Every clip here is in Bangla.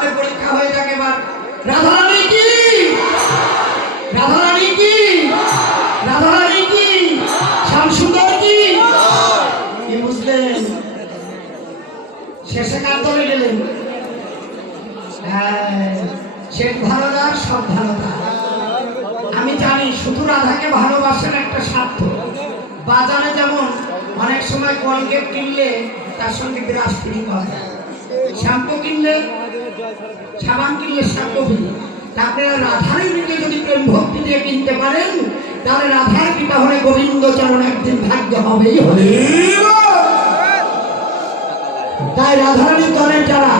আমাদের পরীক্ষা হয়ে যাক এবার। রাধারানী কি, রাধারানী কি, রাধারানী কি, শ্যামসুন্দর কি, কি বুঝলেন? শেষে কার দলে গেলেন? হ্যাঁ, শেষ ভালো না, সব ভালো না। আমি জানি শুধু রাধাকে ভালোবাসার একটা স্বার্থ। বাজারে যেমন অনেক সময় কলগেট কিনলে তার সঙ্গে ব্রাশ ফ্রি পাওয়া যায়, শ্যাম্পু কিনলে, সাবান কিনলে শ্যাম্পু ফ্রি। আপনারা রাধার নিজে যদি প্রেম ভক্তি দিয়ে কিনতে পারেন তাহলে রাধার কৃপা হলে গোবিন্দ চরণ একদিন ভাগ্য হবেই হবে। তাই রাধারানী দলের যারা,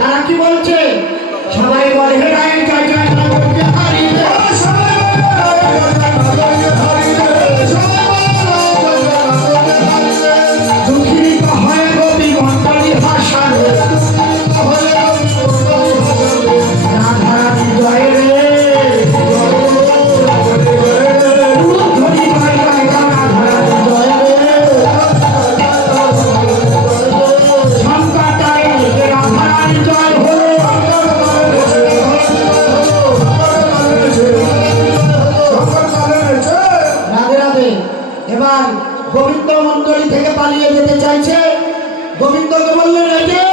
তারা কি বলছে? সবাই বলে হে রায় জয় জয় রাধে হারি গোবিন্দ মন্ডলী থেকে পালিয়ে যেতে চাইছে। গোবিন্দকে বললেন এই যে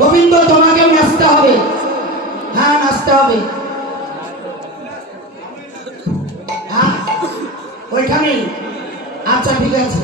গোবিন্দ তোমাকে নাচতে হবে। হ্যাঁ নাচতে হবে। হ্যাঁ ওইখানে, আচ্ছা ঠিক আছে।